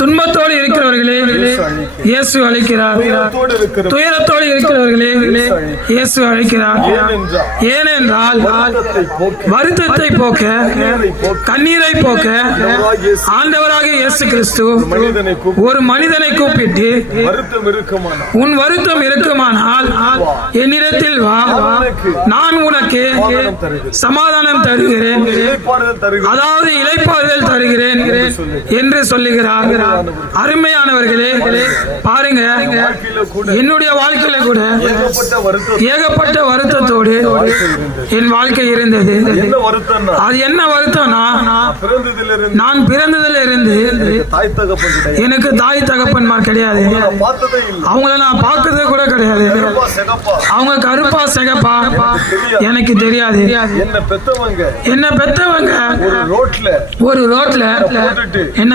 துன்பத்தோடு இருக்கிறவர்களே இயேசு அழைக்கிறார். துயரத்தோடு இருக்கிறவர்களே இயேசு அழைக்கிறார். ஏனென்றால் வருத்தத்தை போக்க, கண்ணீரை போக்க ஆண்டவராக இயேசு கிறிஸ்து ஒரு மனிதனை கூப்பிட்டு, உன் வருத்தம் இருக்குமானால் என்னிடத்தில் வா, நான் உனக்கு சமாதானம் தருகிறேன், அதாவது இளைப்பாறுதல் தருகிறேன் என்று சொல்லுகிறார். அருமையானவர்களே, பாருங்க, என்னுடைய வாழ்க்கையில கூட ஏகப்பட்ட வருத்தத்தோடு என் வாழ்க்கை இருந்தது. அது என்ன வருத்தம்னா, நான் பிறந்ததிலிருந்து எனக்கு தாய் தகப்பன்மார் கிடையாது. அவங்கள நான் பார்த்தது கூட கிடையாது. அவங்க கருப்பா சிகப்பா எனக்கு தெரியாது. என்ன பெத்தவங்க ஒரு ரோட்ல என்ன